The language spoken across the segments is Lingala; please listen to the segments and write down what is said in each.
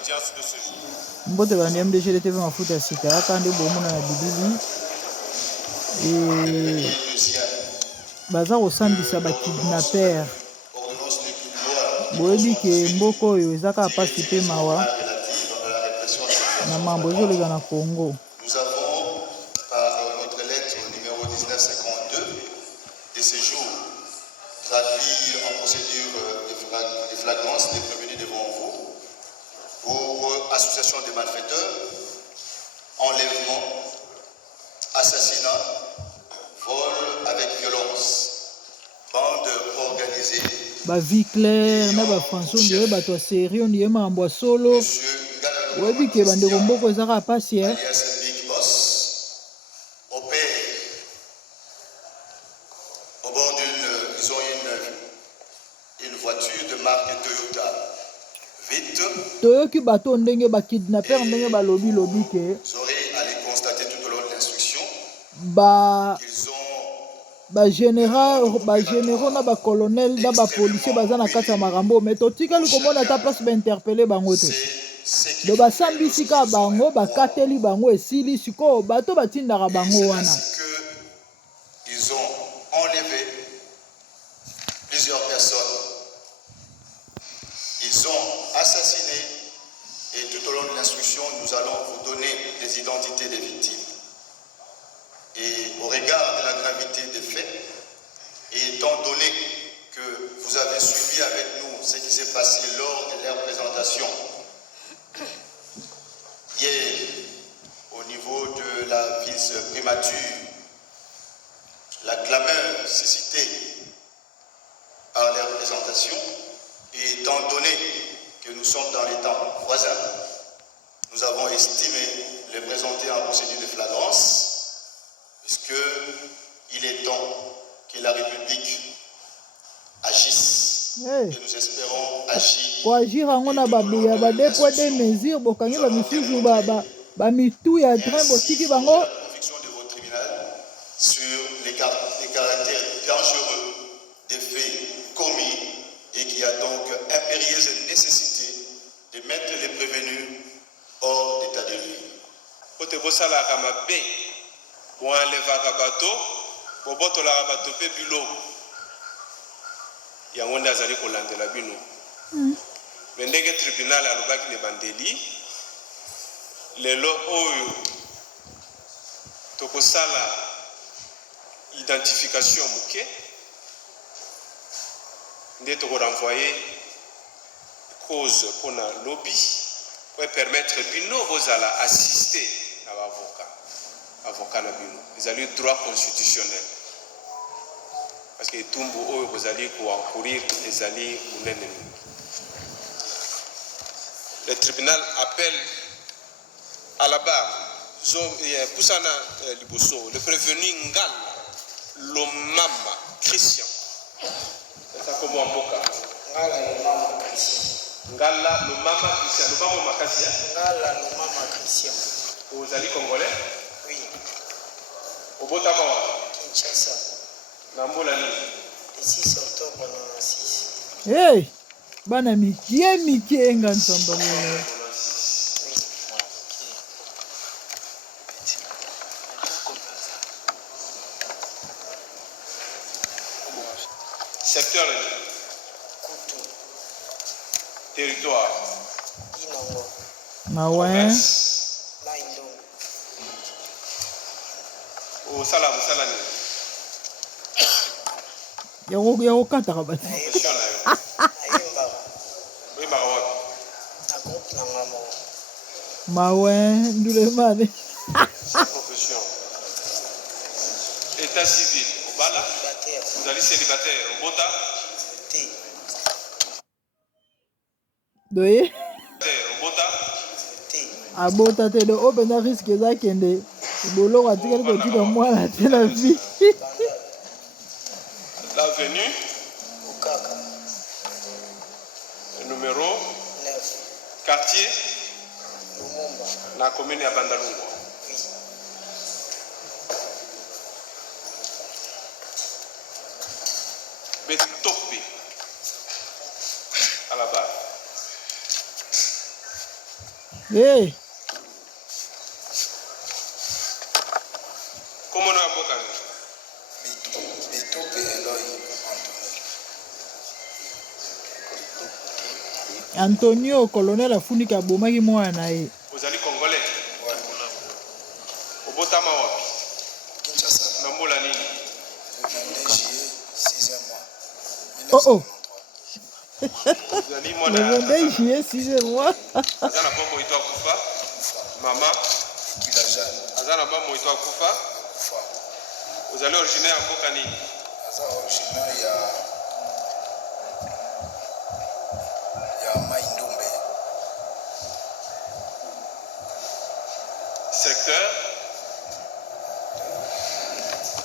l'audience de ce jour. Mbote bandi MDG TV mafuta sika kandi bomona na bibili baza kosambisa bakidnaper boyebi ke mboka oyo eza kaka pasi mpe mawa na mambo ezoleka na Congo. Nous avons par notre lettre numéro 1952 de ce jour traduit en procédure de flagrance des prévenus devant vous pour association de malfaiteurs, enlèvement, assassinat, vol avec violence, bande organisée. Ba vie claire na ba François ndiye bato sérieux ndiye mambo solo. Webi ke bande komboko ezaka pasi alias Big Boss opère au bord ils ont une voiture de marque Toyota. Vite. Toyoki bato ndenge ba kidnapper ndenge ba lobi ke. Vous aurez à les constater tout au long de l'instruction. Généraux na ba colonel na ba policier baza na kati ya makambo mais totikali komona ta place ba interpeller bango te. Do basambisi ka bango bakateli bango esili siko bato batindaka bango wana. Ils ont enlevé plusieurs personnes. Ils ont assassiné et tout au long de l'instruction, nous allons vous donner les identités des victimes. Et au regard de la gravité des faits, et étant donné que vous avez suivi avec nous ce qui s'est passé lors de leur présentation, hier, au niveau de la vice-primature, la clameur suscitée par leur présentation, et étant donné que nous sommes dans les temps voisins, nous avons estimé les présenter en procédure de flagrance, puisqu'il est temps que la République agisse. Et nous espérons agir. Pour agir, on a des mesures pour gagner la mission de Bamitou et à train pour qui va la conviction de votre tribunal sur les caractères dangereux des faits commis et qu'il y a donc impérieuse nécessité de mettre les prévenus hors d'état de nuire. Pote bosala kama be pour enlever bateau pour botola bateau pe bilo ya ngonda azali kolandela bino mais ndenge tribunal alobaki ne bandeli lelo oyo tokosala identification muke nde tokorenvoyer cause pour na lobby pour permettre bino bozala assister à avocat na bino ezali droit constitutionnel parce que tumbu oyo bozali encourir ezali munene mingi. Le tribunal appelle à la barre Poussana Liboso, le prévenu Ngala Lomama Christian. C'est ça comme Mboka. Ngala Lomama Christian. Lomama Makasi. Ngala Lomama Christian. Vous allez congolais? Oui. Au Botamawa? Kinshasa. Nambolani? Le 6 octobre 96. Hey! Bana mikie nga nsamba. Secteur Koutou. Territoire Inongo. Mawe. Maïndong. Au Salam Salani. Yako kata ka bati. Ayemba. Oui, Maroc. Na groupe Nangamo. Mawe, Ndulemane. Sa profession. État civil. Au Bala. Vous allez célibataire. Au Bota. T. Doye. Au Bota. T. Abota te do open risque za kende. Bolo ka tikali ko tika mwana te na vie. L'avenue. Okaka. Le numéro 9. quartier Lumumba. la commune ya Bandalungwa. Oui. Betopi à la barre. Eh, Comment nous avons gagné? Bitope Eloy Anthony. Antonio colonel afunika abomaki mwana na ye. Vous allez congolais? Ouais. Au Botama wapi? Kinshasa. Nambola nini? Le 22 juillet, 6e mois. Oh oh. 1993. Vous allez Le mwana 22 juillet 6e mois. Azana bombo ito akufa. Mama Kila Jeanne. azana bombo ito akufa. Kufa. Vous allez originaire ya mboka nini? Aza originaire ya Mai Ndombe. Secteur,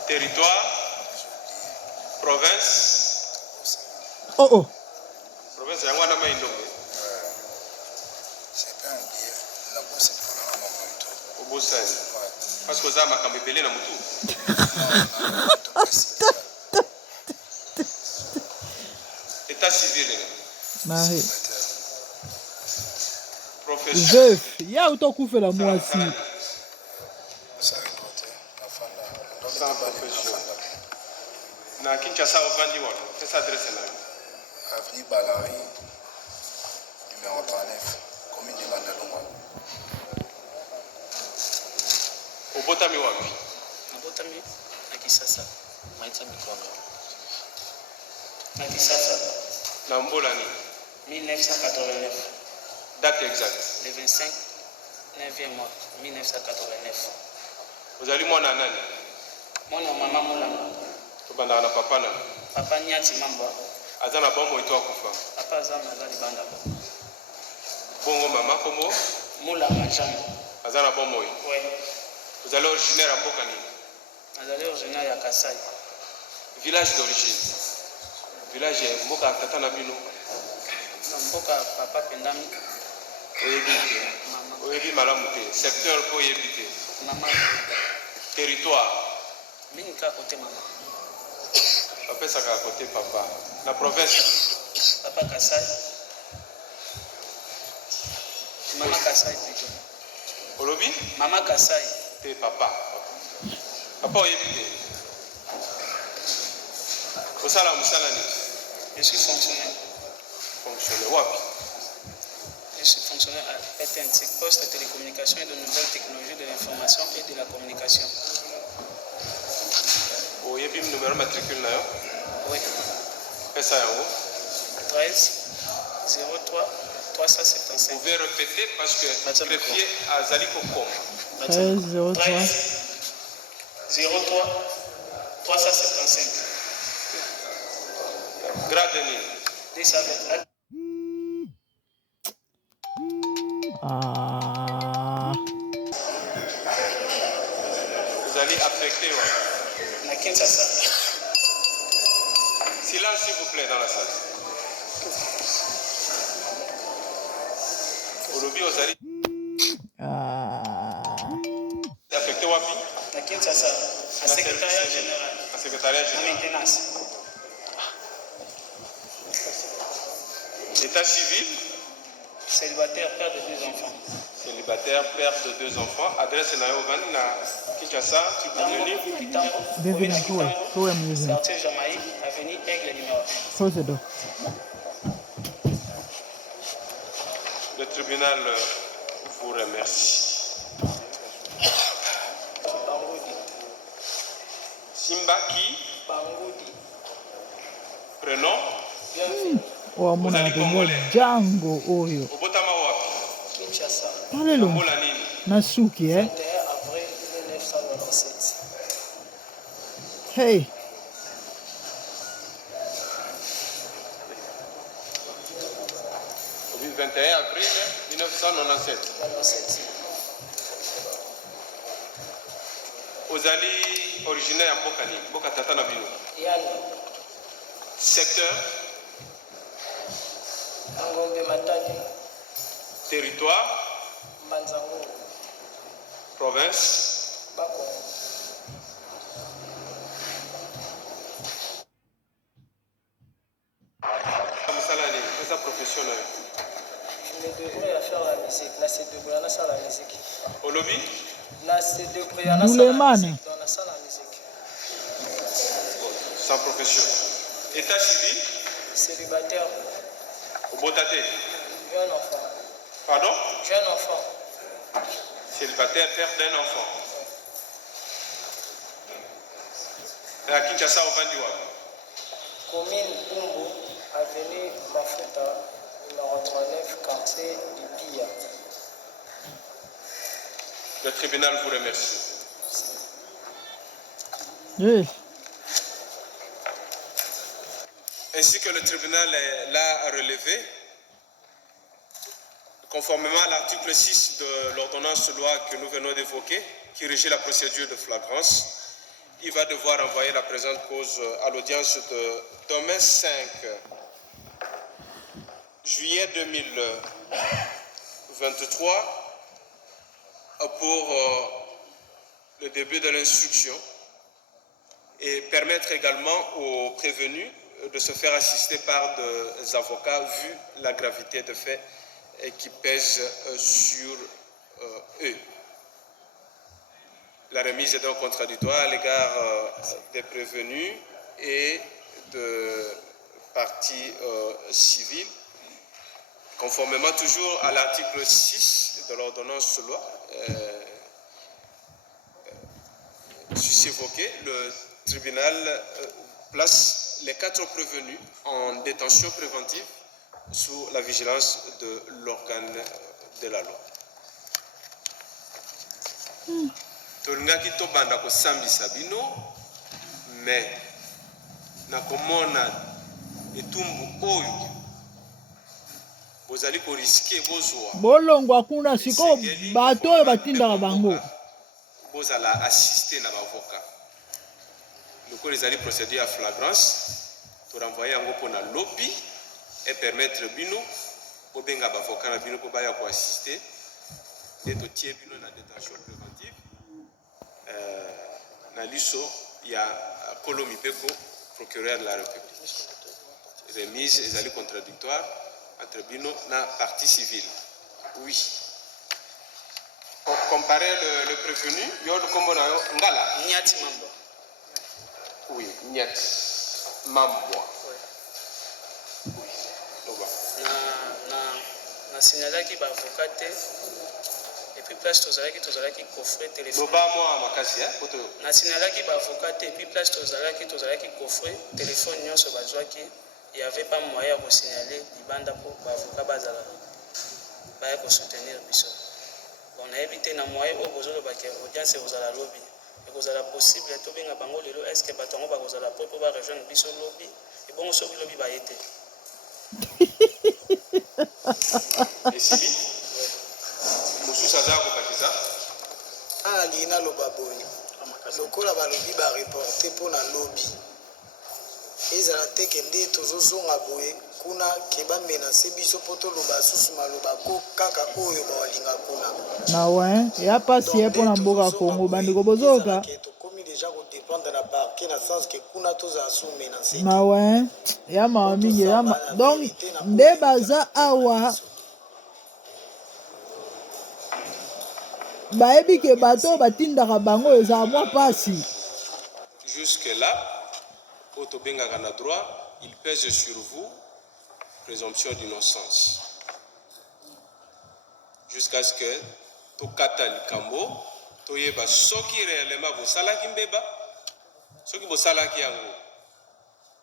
territoire, province. Oh oh. Province yango wana Maindombe. C'est pas un billet. La bourse est pour la maman. Obosani. Ouais. Parce que oza makambo ebele na mutu. État civil. Mahe. Profession. Veuf, ya utokufela mwasi. Ça récolté. La fanda. Sans profession. Na Kinshasa ovandi wana. Pesa adresse na yo. Avenue Balari, numéro 39, commune de Bandalungwa. Obotami wapi? Nabotami na Kisasa. Maitsa Mikono. Na Kisasa, Na Mbola ni. 1989. Date exacte. Le 25 9e mois 1989. Ozali mwana nani? Mwana mama Mulamba. Tobanda na papa na. Papa Nyati Mamba. Aza na bombo ito akufa. Papa Zama Zali Banda. Bongo mama kombo Mulamba Jambo. aza na bombo oyo. Ouais. Ozali originaire ya mboka nini? Nazali originaire ya Kasai. Village d'origine. Village ya mboka tata na bino. Na mboka papa Pendami. Oyebi te. Mama. Oyebi malamu te. Secteur po oyebi te. Mama. Territoire. Mingi ka kote mama. Bapesaka ya kote papa. Na province. Papa Kasai. Mama Kasai plutôt. Olobi? Mama Kasai. Te papa. Papa oyebi te. Osala musala ni. Je suis fonctionnaire. Fonctionnaire wapi? Je suis fonctionnaire à PTNC, Poste de télécommunications et de nouvelles technologies de l'information et de la communication. Oyebi numéro matricule na yo? Oui. Pesa yango. 13 03 Vous 375. pouvez répéter parce que Mathieu greffier azali kokoma. 13 03 13 03 375. Grade ni. 10 avec Ah. Vous allez affecter. Ouais. na Kinshasa. Silence s'il vous plaît dans la salle. Olobi ozali Ah. affecté wapi? Na Kinshasa, à secrétariat général, En secrétariat en général. maintenance. État civil, Célibataire, père de 2 enfants. célibataire, père de 2 enfants. Adresse na Yovan na Kinshasa, Tiboulioni. Pitambo, Bienvenue à toi. Toi, bienvenue. quartier Jamaïque, avenue Aigle numéro 1. Close the door. Le tribunal vous remercie. Bangoudi. Simbaki, Bangoudi. prénom, Bienvenue. Wamuna natumia Django oyo. Obotama wapi? Kinshasa. Palelo Mbola nini? Nasuki 21 avril 1997. Hey. Le 21 avril 1997. 97. Ozali originaire ya mboka nini? Mboka tata na bino. Yann. Secteur, Ngombe Matadi. territoire, Mbanzango. province. Bako. Musala nini? Pesa professionnel. débrouille à faire la musique. Là, c'est débrouille à faire la musique. Au lobby? Là, c'est débrouille à faire la Douleman. musique. Dans la salle à musique. Sans profession. État civil? Célibataire. Au Botate? Jeune enfant. Pardon? Jeune enfant. Célibataire, père d'un enfant. Et à Kinshasa, au Vandiwa? Commune Bumbu, avenue Mafuta, numéro 39, quartier Libya. Le tribunal vous remercie. Oui. Ainsi que le tribunal l'a relevé, conformément à l'article 6 de l'ordonnance de loi que nous venons d'évoquer, qui régit la procédure de flagrance, il va devoir envoyer la présente cause à l'audience de demain 5 juillet 2023 pour le début de l'instruction et permettre également aux prévenus de se faire assister par des avocats vu la gravité des faits qui pèsent sur eux. La remise est donc contradictoire à l'égard des prévenus et de parties civiles, conformément toujours à l'article 6 de l'ordonnance de loi évoqué, le tribunal place les 4 prévenus en détention préventive sous la vigilance de l'organe de la loi. Tolingaki tobanda kosambisa bino mais nakomona etumbu oyo bozali koriske bozwa bolongwa kuna siko bato oyo batindaka bango bozala assisté na bavoka lokola ezali procédure ya flagrance torenvoye yango mpona lobby et permettre bino bobenga bavoka na bino mpo baya koassiste nde totie bino na détention préventive na liso ya Kolo Mipeko, procureur de la République. Remise ezali contradictoire entre bino na partie civile. Oui. Pour comparer le prévenu, yo le kombo na yo ngala Niati Mambo. oui, Nyat Mambo. Oui. Loba. Na signalaki ba avocat et puis place tozalaki coffret téléphone. Loba moi makasi poto. Na signalaki ba avocat et puis place tozalaki coffret téléphone nyonso bazwaki. Il n'y avait pas moyen de signaler libanda pour avocat bazala ba ko soutenir biso. On a évité na moyen au besoin de baké audience aux ala lobby. Et aux ala possible to benga bango lelo est-ce que batongo ba kozala pour ba rejoindre biso lobby et bon so lobby ba été. Et si Moussou Saza ko bakisa ah lina loba boyi lokola balobi ba reporter pour na lobby ezala teke nde tozozonga boye kuna keba menase biso poto loba susu maloba ko kaka oyo bawalinga kuna na we ya pasi ye mpona mboka Kongo bandeko bozoka tokomi deja kodépendre na parquet na sens ke kuna tozala su menase na we ya mawa mingi ya donc nde baza awa bayebi ke bato batindaka bango ezala mwa pasi. jusque là auto bengaka na droit il pèse sur vous présomption d'innocence jusqu'à ce que tokata likambo toyeba soki réellement bosalaki mbeba soki bosalaki yango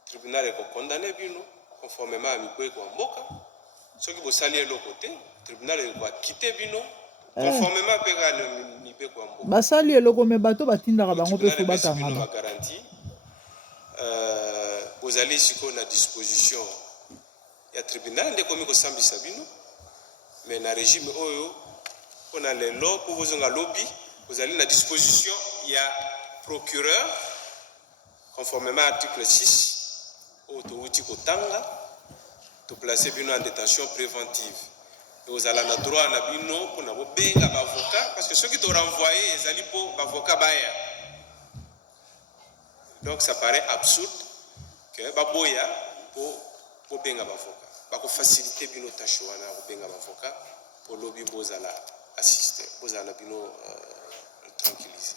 tribunal ekokondane bino conformément à mibeko ya mboka soki bosali eloko te tribunal ekokite bino conformément mpe kaka na mibeko ya mboka basali eloko me bato batindaka bango mpe fo bakangama bagaranti bozali sikoyo na disposition ya tribunal nde komi kosambisa bino mais na régime oyo mpona lelo mpo bozonga lobi bozali na disposition ya procureur conformément à article 6 oyo touti kotanga toplace bino en détention préventive ozala na droit na bino mpona bobenga bavocat parce que soki torenvoye ezali mpo bavocat baya donc ça paraît absurde que baboya mpo bobenga bavocat faciliter bino tâche wana kobenga avocat pour lobby bozala assister bozala bino tranquilliser.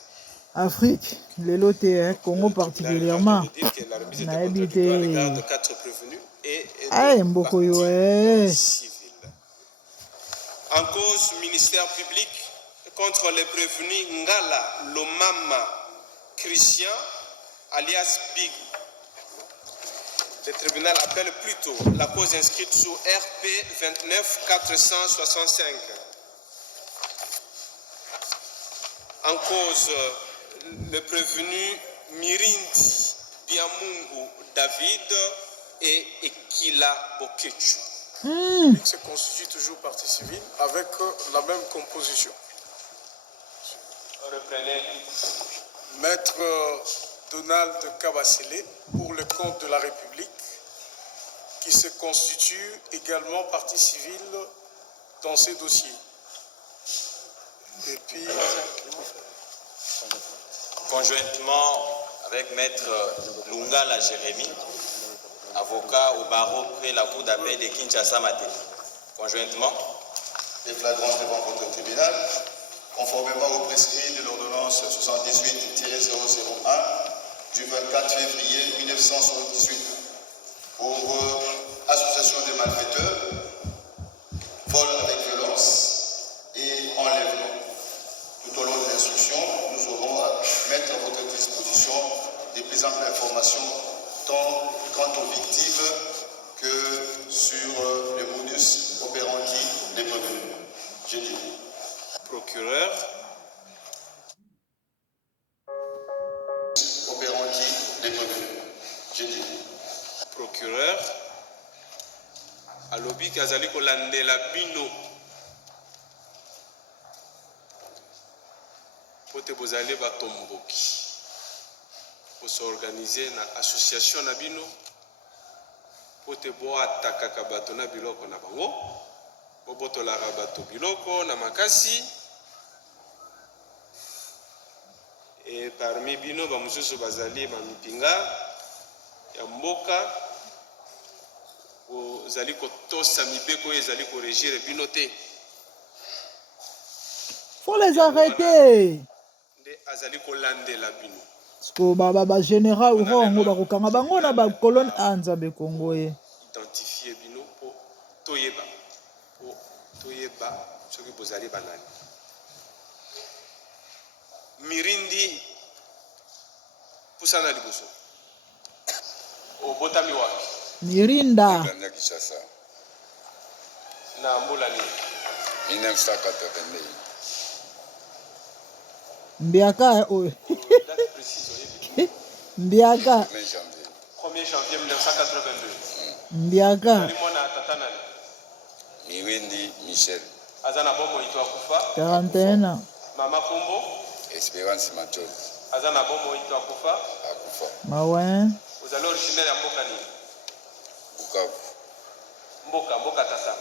Afrique, les lotés, Congo particulièrement. La remise était Na contradictoire à l'égard de 4 prévenus et Mboko civil. En cause, ministère public contre les prévenus Ngala Lomama Christian alias Big. Le tribunal appelle plutôt la cause inscrite sous RP 29 465. En cause, le prévenu Mirindi Biamungu David et Ekila Bokechu. Il se constitue toujours partie civile avec la même composition. Reprenez. Maître Donald Kabasele pour le compte de la République qui se constitue également partie civile dans ces dossiers. Et puis, conjointement avec Maître Lungala Jérémy, avocat au barreau près la cour d'appel de Kinshasa Maté. Conjointement, les flagrances devant votre tribunal, conformément aux prescrits de l'ordonnance 78-001 du 24 février 1978 pour association de malfaiteurs, vol avec violence et enlèvement. Tout au long de l'instruction, nous aurons à mettre à votre disposition des plus amples informations tant quant aux victimes que sur le modus operandi des prévenus. Je dis. Procureur. Opérandi des prévenus. Je dis. Procureur. Alobi kazali kolandela bino. Pote bozali batomboki. Pour s'organiser na association na bino. Pote bo atakaka bato na biloko na bango. Bobotolaka bato biloko na makasi. Et parmi bino bamususu bazali bamipinga ya mboka ozali kotosa mibeko ezali korégir bino te. Faut les arrêter. Nde azali kolandela bino. Sko ba général rongo bakokanga bango na ba colonne Nzambe Congo ye. Identifier bino po toyeba soki bozali banani. Mirindi pusana liboso. Obotami wapi? Mirinda. Kinshasa. Na mbula ni 1982. Mbiaka oyo. date précise oyebi. Mbiaka. 1er janvier. 1er janvier 1982. Mbiaka. Limona tata nani? Mirindi Michel. Azana bomo itu akufa. 41 ans. Mama Kombo. Espérance Machozi. Azana bomo itu akufa. Akufa. Mawen. Vous allez originaire ya mboka ni? Bukavu. Mboka tata.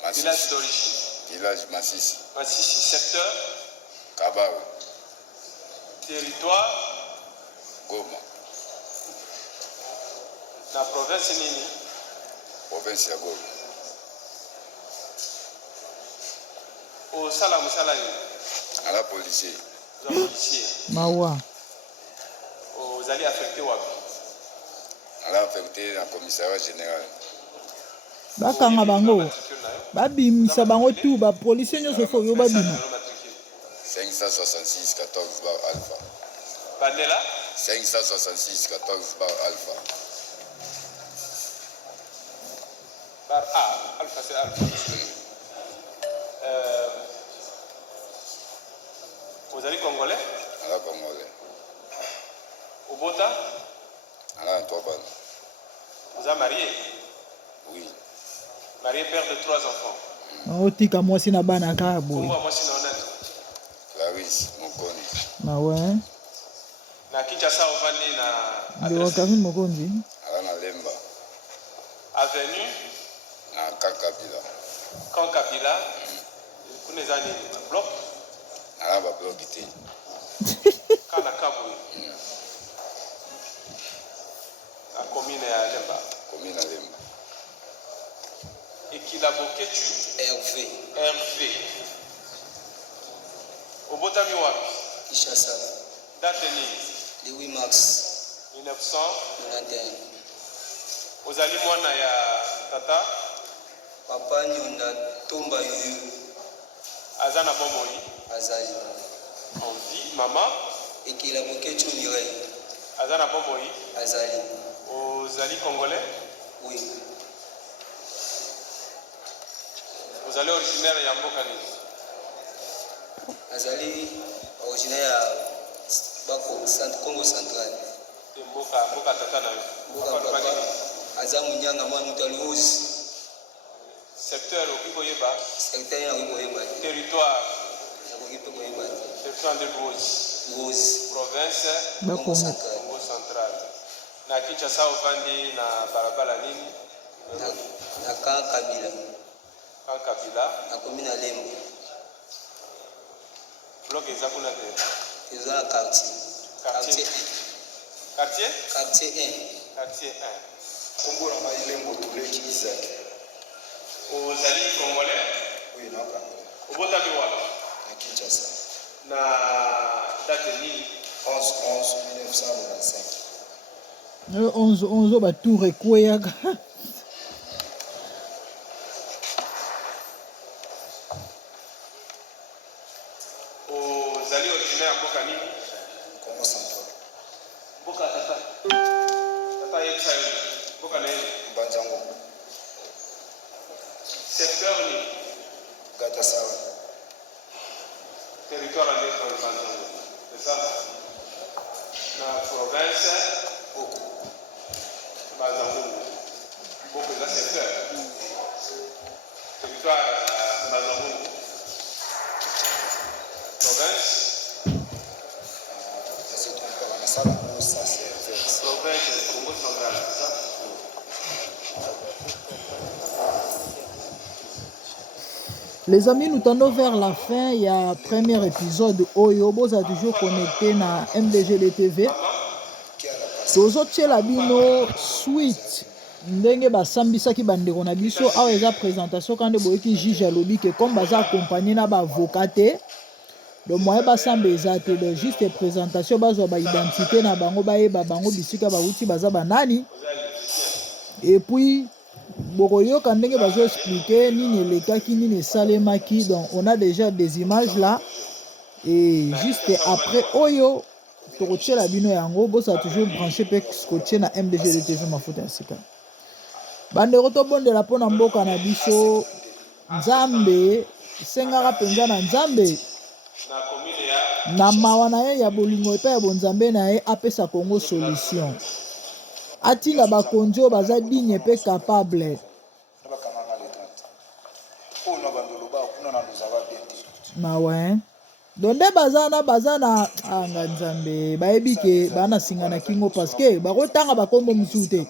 Village Masisi. d'origine. Village Masisi. Masisi secteur. Kabawe. Territoire. Goma. Na province nini? Province ya Goma. Au sala musala ni? À la policier. Vous êtes policier. Mawa. Vous allez affecter wapi? À la affecté dans le commissariat général. Bakanga bango. Babimisa bango tu ba policier nyonso fo yo babima. 566 14 bar alpha. Bandela? 566 14 bar alpha. Bar A. Alpha c'est alpha. Vous allez congolais? À la Congolais. Au Bota? À la Toban. Vous êtes marié? Oui. Marié, père de 3 enfants. Otika mwasi na bana ka boy. Moi, si non, Clarisse Mokoni. Mawe. na Kinshasa ovandi na Ndio adresse Karine Mokonzi. Ala na Lemba. avenue Na Kakabila. Camp Kabila. Kuna zani bloc Ala ba bloc ité. kana kabu. A commune ya Lemba. Commune na Lemba. Ekilaboketu Hervé Hervé. Obotami wapi? Kishasa Date nini? le 8 mars 1991. 91. Ozali mwana ya tata Papa Nyonda Tomba Yoyo azana bomoi. Azali On dit maman Ekilaboketu Mireille azana bomoi. Azali Ozali congolais? oui Ozali originaire ya mboka nini? Azali originaire ya Bako Congo Central Mboka tata na yo. Mboka papa aza munyanga mwa mutaluzi Secteur okikoyeba. secteur ya Wiboyeba Territoire. Nakokipe koyeba Territoire de Rose. Rose Province Congo Bakongo. Central Congo Central. Na Kinshasa ovandi na barabara nini? na kan Kabila Kan Kabila. nakomi na Lembo Bloc eza kuna te. eza na quartier Quartier. Quartier? quartier 1 Quartier 1. Kombo na ngai Lembo Tuleki Isaac. Ozali congolais? Oui, na Kangolais. Obotami wapi? Na Kinshasa. Na date nini? 11/11/1995. 11 batour ekweyaka Ozali originaire ya mboka nini? Congo Central. Mboka tata. Tata yebisa yo. Mboka na ye. Mbanjango. Secteur ni Gatasawa. territoire en Banzango. C'est ça? Na province Boko. Banzango. Beaucoup de secteur. Territoire Banzango. Province. Je ne trompe pas. Na sala no ça c'est fait. Province Congo central. C'est ça? Les amis, nous tendons vers la fin. Il y a premier épisode. Oyo, vous êtes toujours connecté na MDGD TV. tozotiela bino suite ndenge basambisaki bandeko na biso awa eza présentation kande boyoki juge alobi ke comme baza accompagné na baavocat te donc moyen basamba eza te donc juste présentation bazwa baidentité na bango bayeba bango bisika bauti baza banani et puis bokoyoka ndenge bazoexplike nini elekaki nini esalemaki donc on a déjà des images là et juste après oyo tokotiela bino yango bosa toujours branché mpe kotie na MDGD TV mafuta ya sika bandeko tobondela mpo na mboka na biso nzambe esengaka mpenza na nzambe na mawa na ye ya bolingo epai ya bonzambe na ye apesa Congo solution atinda bakonzi oyo baza digne mpe capable mawa donde baza na anga nzambe bayebi ke bana singa na kingo parce que bakotanga bakombo mosusu te